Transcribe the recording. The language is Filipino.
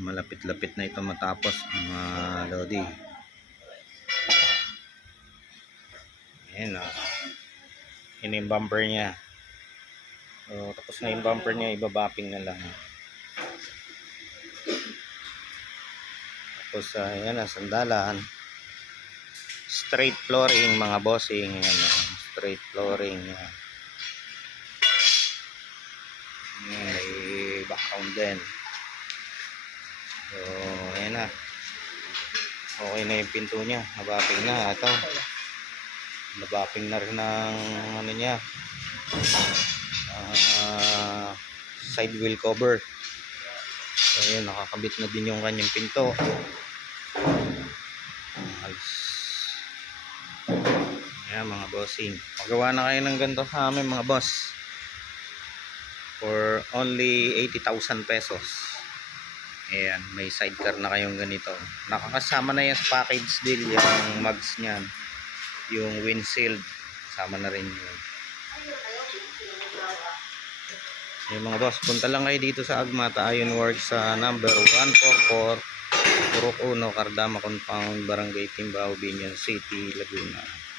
malapit-lapit na ito matapos mga lodi. Ayan o. Yun yung bumper niya. So, tapos na yung bumper niya, ibabapping na lang. Tapos ayan na, sandalan. Straight flooring mga bossing. Ayan, straight flooring. Ayan, may background din. So ayan na. Okay na yung pinto niya. Nabapping na. Ito. Nabapping na rin ng ano niya. Side wheel cover. So ayan, nakakabit na din yung kanyang pinto. Ayan mga bossing. Magawa na kayo ng ganito sa amin mga boss. For only 80,000 pesos. Ayan, may sidecar na kayong ganito. Nakakasama na yan sa package deal yung mugs niyan. Yung windshield. Kasama na rin yun. Yung mga boss, punta lang kayo dito sa Agmata Iron Works sa number 144 Purok 1, Cardama Compound, Barangay Timbao, Binian City, Laguna.